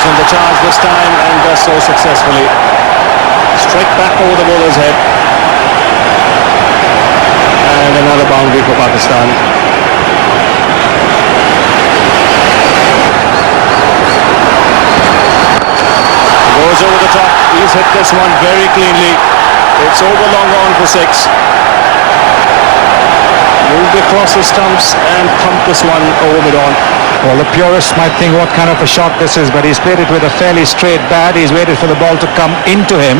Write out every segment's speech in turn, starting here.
Puts on the charge this time and does so successfully. Straight back over the bowler's head. And another boundary for Pakistan. Goes over the top. He's hit this one very cleanly. It's over long on for 6. Moved across the stumps and pumped this one over mid-on. Well, the purists might think what kind of a shot this is, but he's played it with a fairly straight bat. He's waited for the ball to come into him,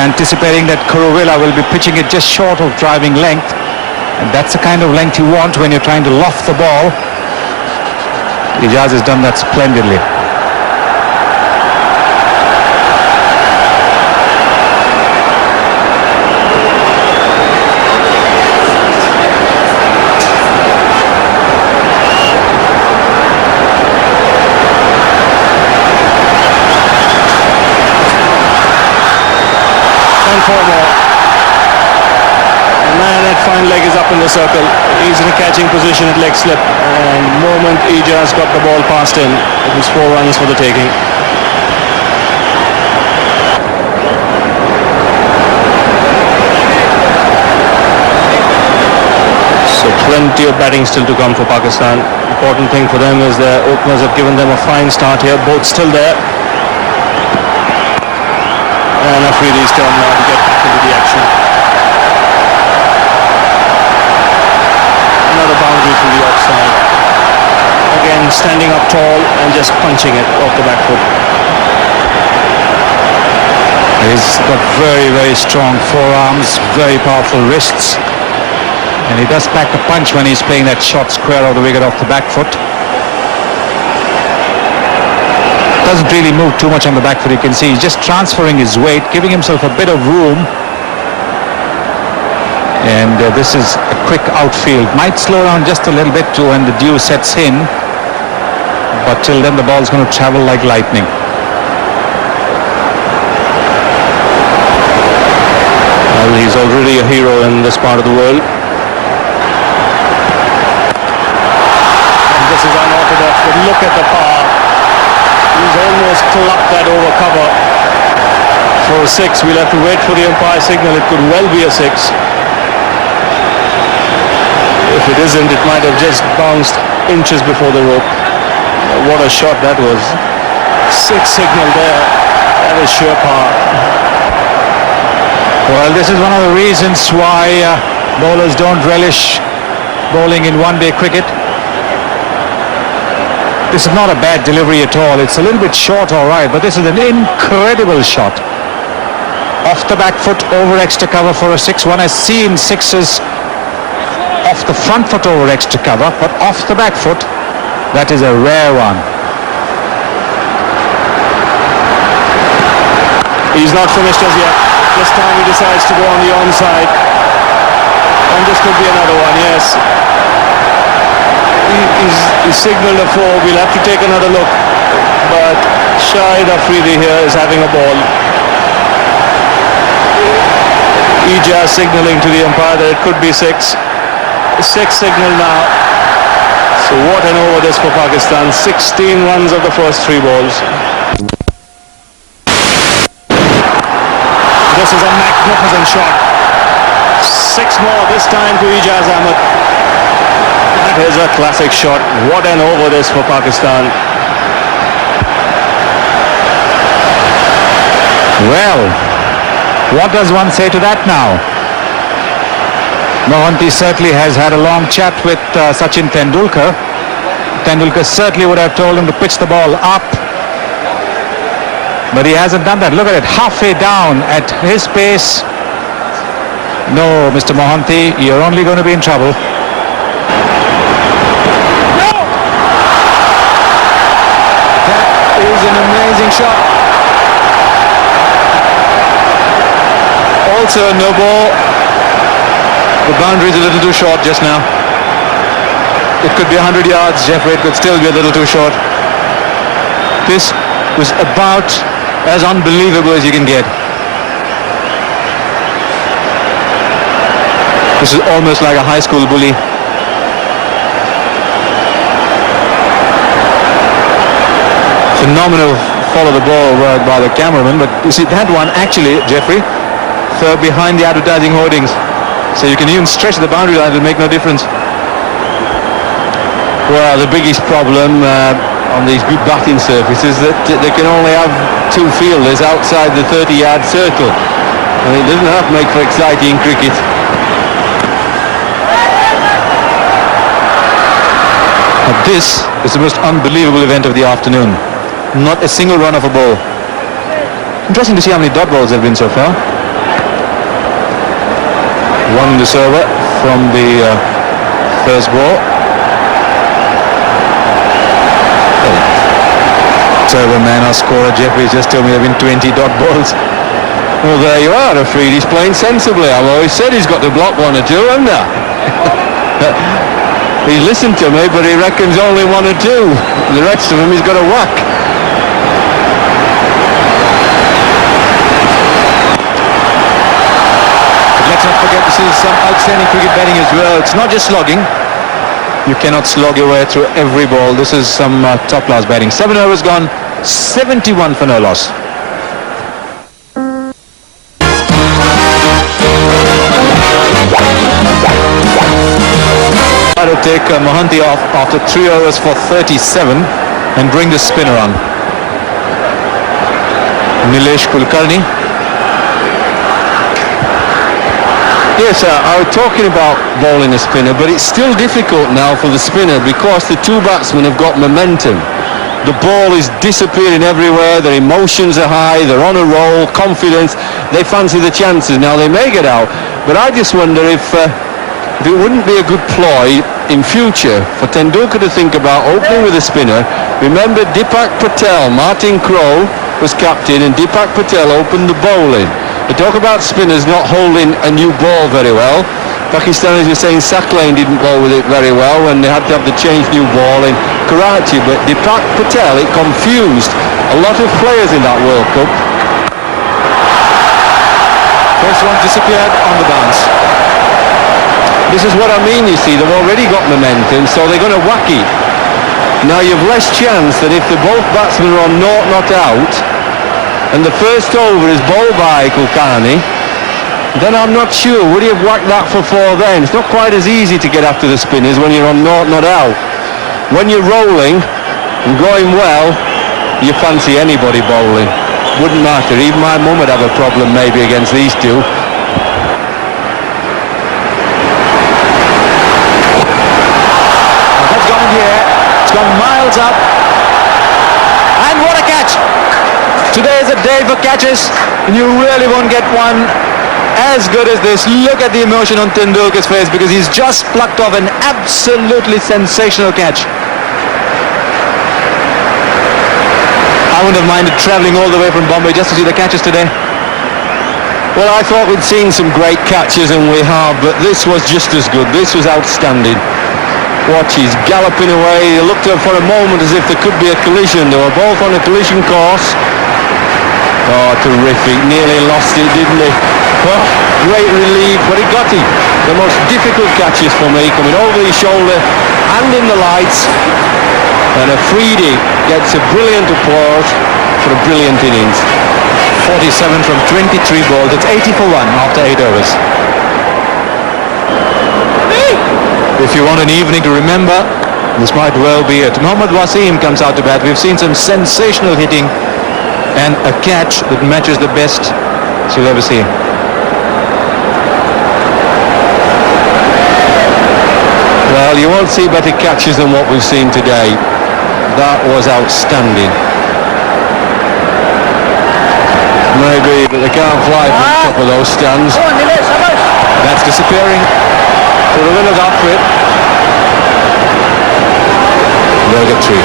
anticipating that Kuruvilla will be pitching it just short of driving length. And that's the kind of length you want when you're trying to loft the ball. Ijaz has done that splendidly. And 4 more. The man at fine leg is up in the circle. He's in a catching position at leg slip, and the moment Ijaz got the ball past him, it was 4 runs for the taking. So plenty of batting still to come for Pakistan. Important thing for them is their openers have given them a fine start here. Both still there. And Afridi's turn now to get back into the action. Another boundary through the offside. Again, standing up tall and just punching it off the back foot. He's got very, very strong forearms, very powerful wrists. And he does pack a punch when he's playing that shot square of the wicket off the back foot. Doesn't really move too much on the back foot. You can see he's just transferring his weight, giving himself a bit of room. And this is a quick outfield. Might slow down just a little bit too when the dew sets in, but till then the ball's going to travel like lightning. Well, he's already a hero in this part of the world. And this is unorthodox, but look at the power. He's almost clubbed that over cover for a 6. We'll have to wait for the umpire signal. It could well be a 6. If it isn't, it might have just bounced inches before the rope. What a shot that was. 6 signal there. That is sheer power. Well, this is one of the reasons why bowlers don't relish bowling in one-day cricket. This is not a bad delivery at all. It's a little bit short, all right, but this is an incredible shot. Off the back foot, over extra cover for a 6. One has seen 6s off the front foot over extra cover, but off the back foot, that is a rare one. He's not finished as yet. This time he decides to go on the onside. And this could be another one, yes. He's signalled a 4. We'll have to take another look. But Shahid Afridi here is having a ball. Ijaz signalling to the umpire that it could be 6. 6 signal now. So what an over this for Pakistan. 16 runs of the first 3 balls. This is a magnificent shot. 6 more this time to Ijaz Ahmed. That is a classic shot. What an over this for Pakistan. Well, what does one say to that now? Mohanty certainly has had a long chat with Sachin Tendulkar. Tendulkar certainly would have told him to pitch the ball up, but he hasn't done that. Look at it, halfway down at his pace. No, Mr. Mohanty, you're only going to be in trouble. That is an amazing shot. Also, no ball. The boundary is a little too short just now. It could be 100 yards, Jeffrey. It could still be a little too short. This was about as unbelievable as you can get. This is almost like a high school bully. Phenomenal follow the ball by the cameraman, but you see that one actually, Jeffrey, fell behind the advertising hoardings. So you can even stretch the boundary line, it'll make no difference. Well, the biggest problem on these good batting surfaces is that they can only have two fielders outside the 30-yard circle. And it doesn't have to make for exciting cricket. But this is the most unbelievable event of the afternoon. Not a single run of a ball. Interesting to see how many dot balls there have been so far. One in the server from the first ball. Server man, our scorer Jeffrey just told me there have been 20 dot balls. Well, there you are. Afridi's playing sensibly. I've always said he's got to block one or two, haven't I? He listened to me, but he reckons only one or two. The rest of them he's got to whack. But let's not forget this is some outstanding cricket batting as well. It's not just slogging. You cannot slog your way through every ball. This is some top-class batting. 7 overs gone, 71 for no loss. To take Mohanty off after 3 overs for 37 and bring the spinner on. Nilesh Kulkarni. Yes, I was talking about bowling a spinner, but it's still difficult now for the spinner because the two batsmen have got momentum. The ball is disappearing everywhere, their emotions are high, they're on a roll, confidence, they fancy the chances. Now they may get out, but I just wonder if it wouldn't be a good ploy in future for Tendulkar to think about opening with a spinner. Remember Deepak Patel, Martin Crowe was captain and Deepak Patel opened the bowling. They talk about spinners not holding a new ball very well. Pakistanis were saying Saklane didn't bowl with it very well when they had to have to change new ball in Karachi, but Deepak Patel, it confused a lot of players in that World Cup. First one disappeared on the bounce. This is what I mean, you see, they've already got momentum, so they're going to whack it. Now you've less chance that if the both batsmen are on not out, and the first over is bowled by Kulkarni, then I'm not sure, would he have whacked that for 4 then? It's not quite as easy to get after the spinners when you're on not out. When you're rolling and going well, you fancy anybody bowling. Wouldn't matter, even my mum would have a problem maybe against these two. It's gone miles up. And what a catch! Today is a day for catches, and you really won't get one as good as this. Look at the emotion on Tendulkar's face because he's just plucked off an absolutely sensational catch. I wouldn't have minded travelling all the way from Bombay just to see the catches today. Well, I thought we'd seen some great catches, and we have, but this was just as good. This was outstanding. Watch, he's galloping away. He looked up for a moment as if there could be a collision. They were both on a collision course. Oh, terrific. Nearly lost it, didn't he? Oh, great relief, but he got it. The most difficult catches for me, coming over his shoulder and in the lights. And Afridi gets a brilliant applause for a brilliant innings. 47 from 23 balls. It's 80 for 1 after 8 overs. If you want an evening to remember, this might well be it. Mohammad Wasim comes out to bat. We've seen some sensational hitting and a catch that matches the best you'll ever see. Well, you won't see better catches than what we've seen today. That was outstanding. Maybe, but they can't fly from the top of those stands. That's disappearing. So they're going to go for it. They'll get 3.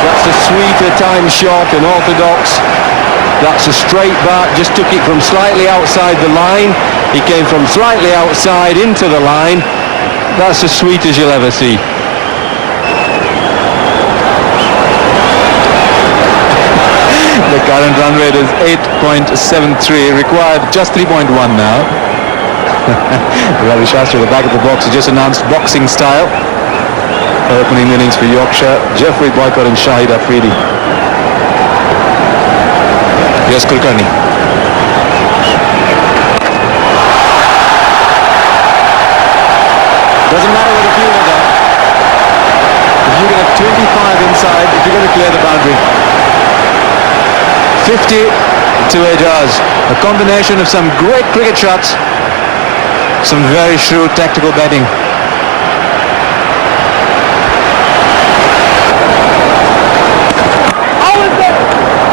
That's a sweeter time shot, an orthodox. That's a straight bat, just took it from slightly outside the line. He came from slightly outside into the line. That's as sweet as you'll ever see. The current run rate is 8.73, required just 3.1 now. Ravi Shastri at the back of the box has just announced boxing style. Opening innings for Yorkshire, Jeffrey Boycott and Shahid Afridi. Here's Kulkarni. Doesn't matter what the fielder does. If you get a 25 inside, if you're going to clear the boundary. 50 to ijaz. A combination of some great cricket shots, some very shrewd tactical batting.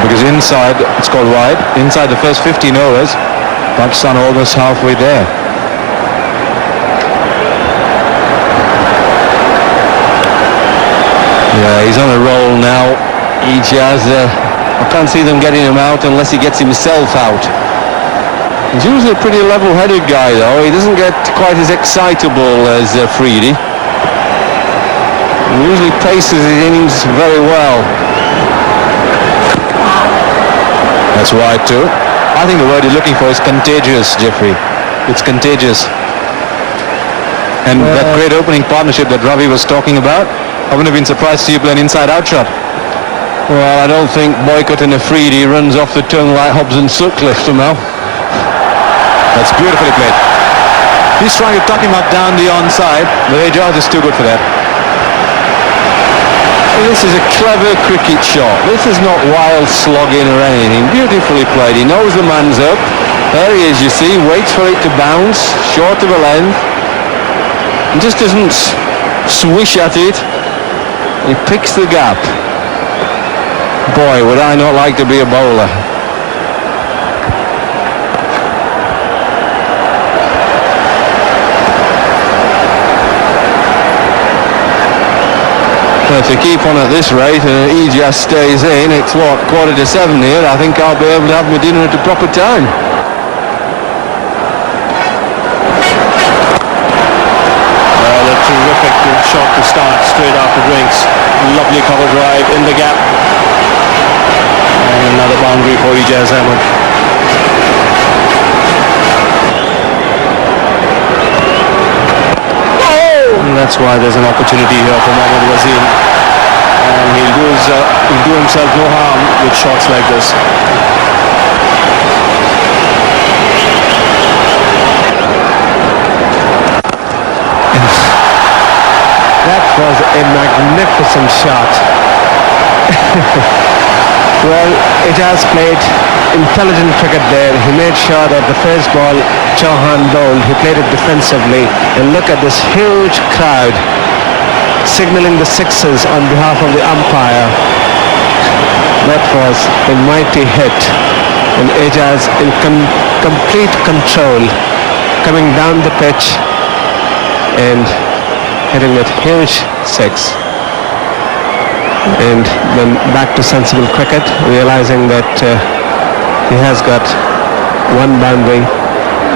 Because inside, it's called wide, inside the first 15 overs, Pakistan almost halfway there. Yeah, he's on a roll now. Ijaz, I can't see them getting him out unless he gets himself out. He's usually a pretty level-headed guy, though. He doesn't get quite as excitable as Afridi. He usually paces his innings very well. That's wide too. I think the word you're looking for is contagious, Jeffrey. It's contagious. And that great opening partnership that Ravi was talking about, I wouldn't have been surprised to see you play an inside-out shot. Well, I don't think Boycott and Afridi runs off the tongue like Hobbs and Sutcliffe somehow. That's beautifully played. He's trying to tuck him up down the onside, but ijaz is too good for that. This is a clever cricket shot. This is not wild slogging or anything. Beautifully played. He knows the man's up. There he is, you see. Waits for it to bounce. Short of a length. And just doesn't swish at it. He picks the gap. Boy, would I not like to be a bowler. Well, if they keep on at this rate and Ijaz stays in, it's what, 6:45 here. I think I'll be able to have my dinner at a proper time. Well, a terrific shot to start straight after drinks. Lovely cover drive in the gap. And another boundary for Ijaz Ahmed. That's why there's an opportunity here for Mohammad Wazim, and he'll do himself no harm with shots like this. That was a magnificent shot. Well, Ijaz played intelligent cricket there. He made sure that the first ball Chauhan bowled, he played it defensively. And look at this huge crowd signaling the sixes on behalf of the umpire. That was a mighty hit. And Ijaz in complete control, coming down the pitch and hitting that huge six. And then back to sensible cricket, realizing that he has got one boundary,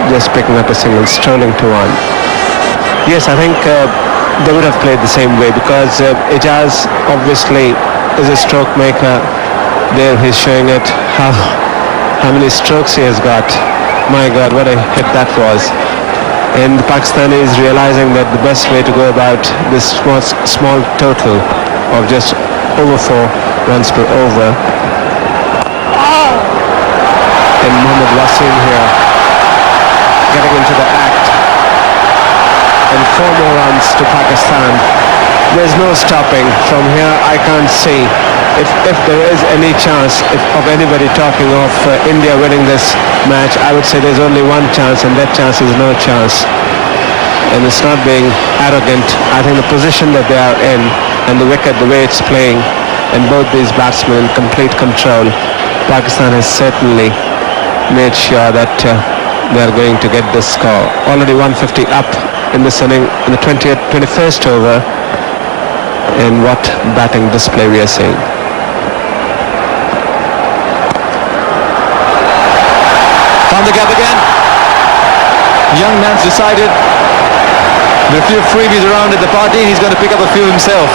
just picking up a single, strolling to one. Yes, I think they would have played the same way, because Ijaz obviously is a stroke maker. There he's showing it, how many strokes he has got. My God, what a hit that was. And the Pakistanis realizing that the best way to go about this small total of just over 4 runs per over. And Mohammad Wasim here getting into the act. And 4 more runs to Pakistan. There's no stopping. From here I can't see if there is any chance of anybody talking of India winning this match. I would say there's only one chance, and that chance is no chance. And it's not being arrogant. I think the position that they are in and the wicket, the way it's playing, and both these batsmen in complete control, Pakistan has certainly made sure that they're going to get this score. Already 150 up in this inning, in the 21st over, and what batting display we are seeing. Found the gap again. Young man's decided there are a few freebies around at the party. He's going to pick up a few himself.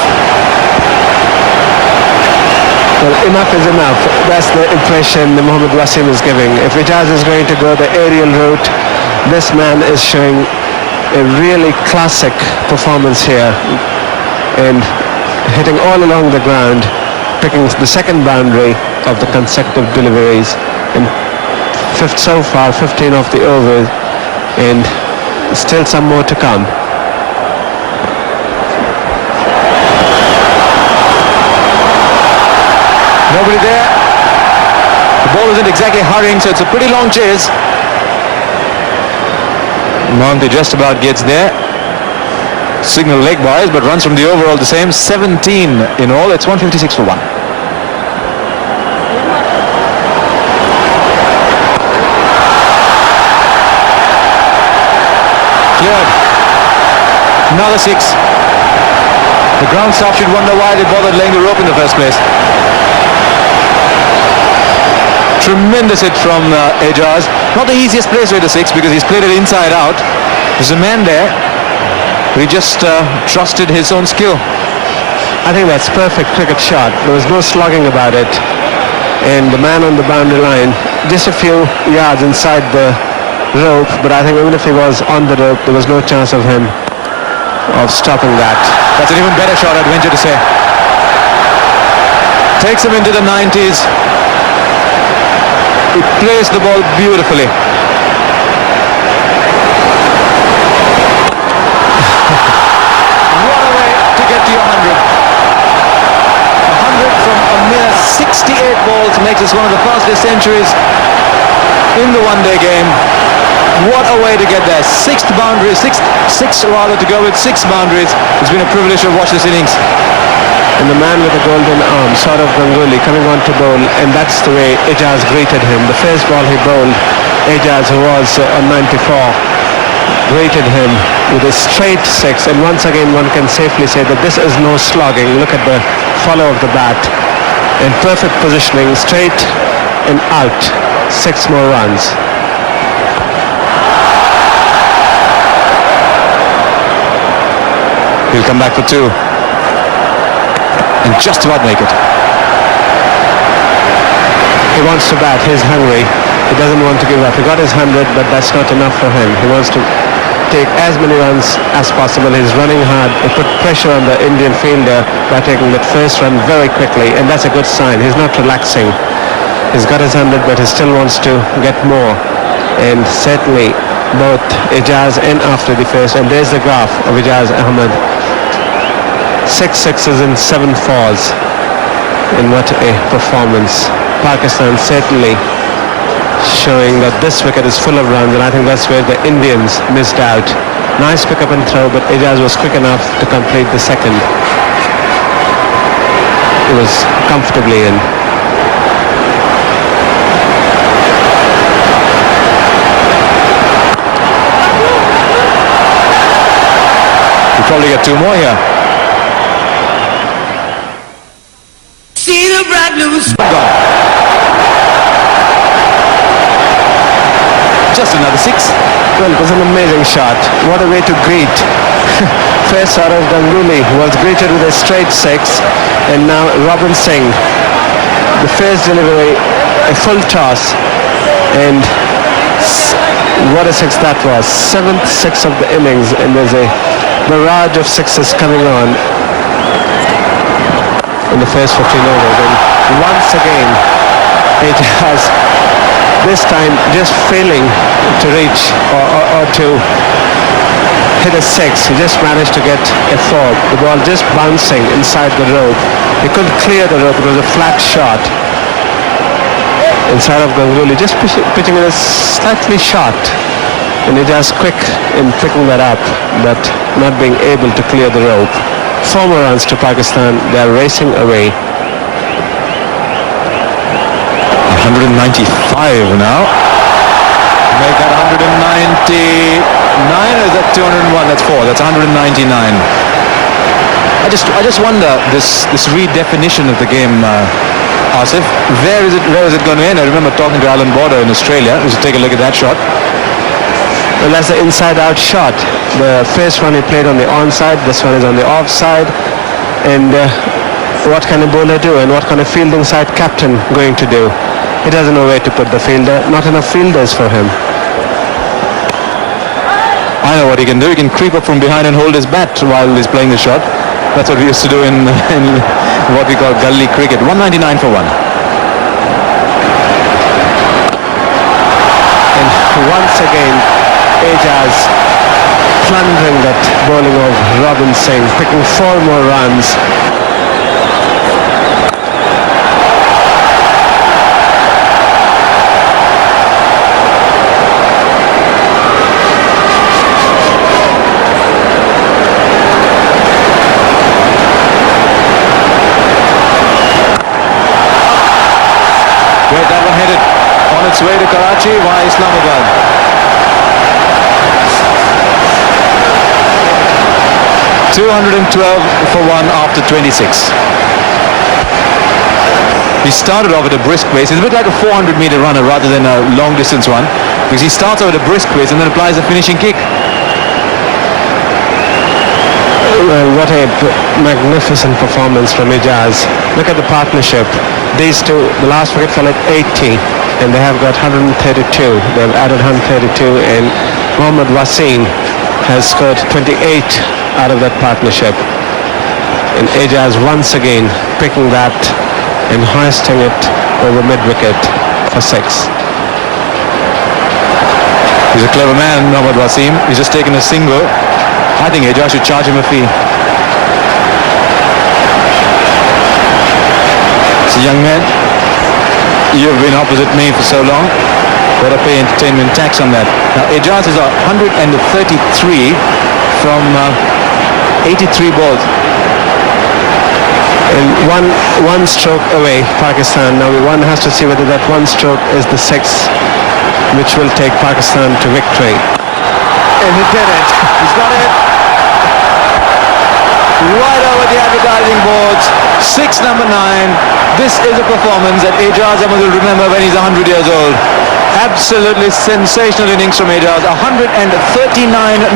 Well, enough is enough. That's the impression Mohamed Wasim is giving. If Ijaz is going to go the aerial route, this man is showing a really classic performance here and hitting all along the ground, picking the second boundary of the consecutive deliveries, and fifth so far, 15 of the overs, and still some more to come. Nobody there. The ball isn't exactly hurrying, so it's a pretty long chase. Monty just about gets there. Signal leg wise, but runs from the overall the same. 17 in all. It's 156 for 1. Cleared. Another 6. The ground staff should wonder why they bothered laying the rope in the first place. Tremendous hit from Ijaz. Not the easiest place to hit a 6 because he's played it inside out. There's a man there. He just trusted his own skill. I think that's perfect cricket shot. There was no slogging about it. And the man on the boundary line, just a few yards inside the rope, but I think even if he was on the rope, there was no chance of him of stopping that. That's an even better shot, I'd venture to say. Takes him into the 90s. He plays the ball beautifully. What a way to get to your 100. 100 from a mere 68 balls makes this one of the fastest centuries in the one-day game. What a way to get there. Six boundaries to go with 6 boundaries. It's been a privilege to watch this innings. And the man with the golden arm, Saurav Ganguly, coming on to bowl, and that's the way Ijaz greeted him. The first ball he bowled, Ijaz, who was on 94, greeted him with a straight 6, and once again one can safely say that this is no slogging. Look at the follow of the bat, and perfect positioning, straight and out. 6 more runs. He'll come back for 2. And just about make it. He wants to bat. He's hungry. He doesn't want to give up. He got his 100, but that's not enough for him. He wants to take as many runs as possible. He's running hard. He put pressure on the Indian fielder by taking that first run very quickly, and that's a good sign. He's not relaxing. He's got his 100, but he still wants to get more. And certainly both Ijaz and after the first, and there's the graph of Ijaz Ahmed. 6 sixes and 7 fours, and what a performance. Pakistan certainly showing that this wicket is full of runs, and I think that's where the Indians missed out. Nice pick up and throw, but Ijaz was quick enough to complete the second. It was comfortably in. We'll probably get 2 more here. Gone. Just another 6. Well, it was an amazing shot. What a way to greet. First Saurav Ganguly was greeted with a straight 6, and now Robin Singh. The first delivery, a full toss, and what a 6 that was. 7th 6 of the innings, and there's a barrage of 6s coming on in the first 15 overs. And once again, it has this time just failing to reach or to hit a 6. He just managed to get a 4. The ball just bouncing inside the rope. He couldn't clear the rope. It was a flat shot. Inside of Ganguly, just pitching it slightly short. And he just quick in picking that up, but not being able to clear the rope. 4 more runs to Pakistan. They are racing away. 195 now. Make that 199, or is that 201? That's 4. That's 199. I just wonder this redefinition of the game, Asif. Where is it going to end? I remember talking to Alan Border in Australia. We should take a look at that shot. Well, that's the inside-out shot. The first one he played on the onside. This one is on the offside, and what can a bowler do and what kind of fielding side captain going to do? He doesn't know where to put the fielder. Not enough fielders for him. I know what he can do. He can creep up from behind and hold his bat while he's playing the shot. That's what we used to do in what we call gully cricket. 199 for 1. And once again, Ijaz plundering that bowling of Robin Singh, picking 4 more runs. Great double headed on its way to Karachi via Islamabad. $212 for 1 after 26. He started off at a brisk pace. It's a bit like a 400-meter runner rather than a long-distance one, because he starts off at a brisk pace and then applies a finishing kick. Well, what a magnificent performance from Ijaz. Look at the partnership. These two, the last wicket fell at 80 and they have got 132. They've added 132 and Mohammad Wasim has scored 28 out of that partnership. And Ijaz once again picking that and hoisting it over mid-wicket for 6. He's a clever man, Mohammad Wasim. He's just taken a single. I think Ijaz should charge him a fee. So young man, you've been opposite me for so long. Gotta pay entertainment tax on that. Now Ijaz is 133 from 83 balls. And one stroke away, Pakistan. Now one has to see whether that one stroke is the 6th, which will take Pakistan to victory. And he did it. He's got it. Right over the advertising boards. 6 number 9. This is a performance that Ijaz Ahmed will remember when he's 100 years old. Absolutely sensational innings from Ijaz. 139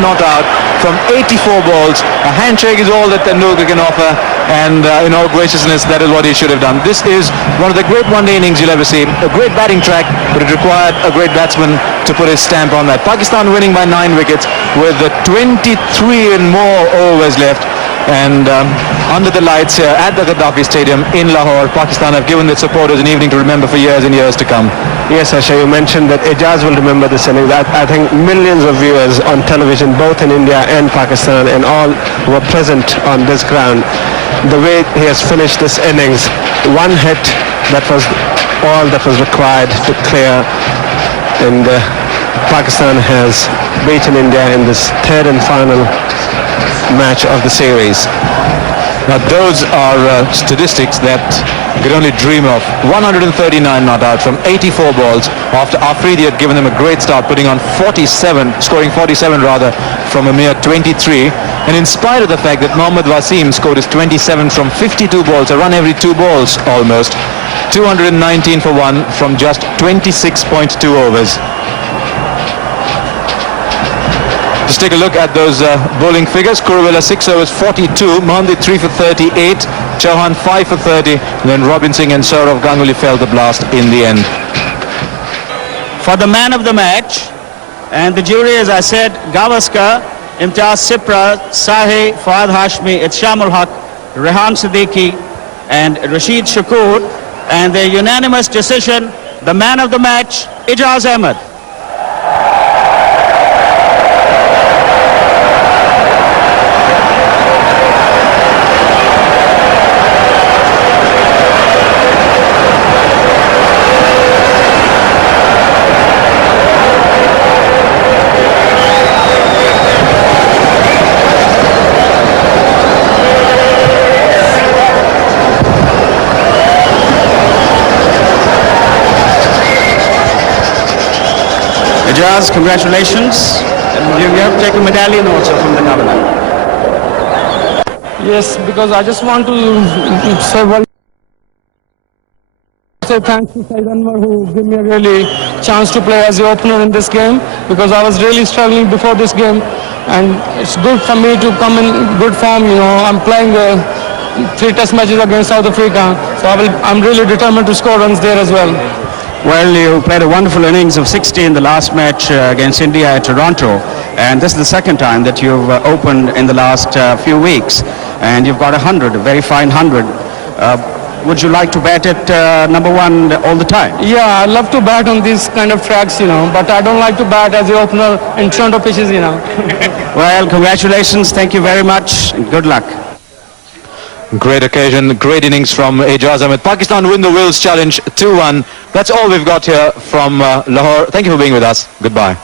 not out from 84 balls. A handshake is all that Tendulkar can offer, and in all graciousness, that is what he should have done. This is one of the great one-day innings you'll ever see. A great batting track, but it required a great batsman to put his stamp on that. Pakistan winning by 9 wickets with 23 and more overs left. And under the lights here at the Gaddafi Stadium in Lahore, Pakistan have given their supporters an evening to remember for years and years to come. Yes, Asha, you mentioned that Ijaz will remember this innings. I think millions of viewers on television, both in India and Pakistan, and all were present on this ground. The way he has finished this innings, one hit, that was all that was required to clear. And Pakistan has beaten India in this 3rd and final match of the series. Now those are statistics that you could only dream of. 139 not out from 84 balls after Afridi had given them a great start, putting on 47, scoring 47 rather, from a mere 23. And in spite of the fact that Mohammad Wasim scored his 27 from 52 balls, a run every 2 balls almost, 219 for 1 from just 26.2 overs. Just take a look at those bowling figures. Kuruvilla 6 overs 42, Mohammad 3 for 38, Chauhan 5 for 30, and then Robin Singh and Saurav Ganguly fell the blast in the end. For the man of the match, and the jury, as I said, Gavaskar, Imtiaz Sipra, Sahi, Fawad Hashmi, Itshamul Haq, Rehan Siddiqui, and Rashid Shakur, and the unanimous decision, the man of the match, Ijaz Ahmed. Ijaz, congratulations. And you have taken a medallion also from the governor. Yes, because I just want to say thanks to Said Anwar, who gave me a really chance to play as the opener in this game, because I was really struggling before this game, and it's good for me to come in good form. You know, I'm playing 3 test matches against South Africa. So I'm really determined to score runs there as well. Well, you played a wonderful innings of 60 in the last match against India at Toronto, and this is the second time that you've opened in the last few weeks, and you've got 100, a very fine 100. Would you like to bat at number one all the time? Yeah, I love to bat on these kind of tracks, but I don't like to bat as the opener in Toronto pitches, Well, congratulations, thank you very much, and good luck. Great occasion, great innings from Ijaz Ahmed. Pakistan win the Wills Challenge 2-1. That's all we've got here from Lahore. Thank you for being with us. Goodbye.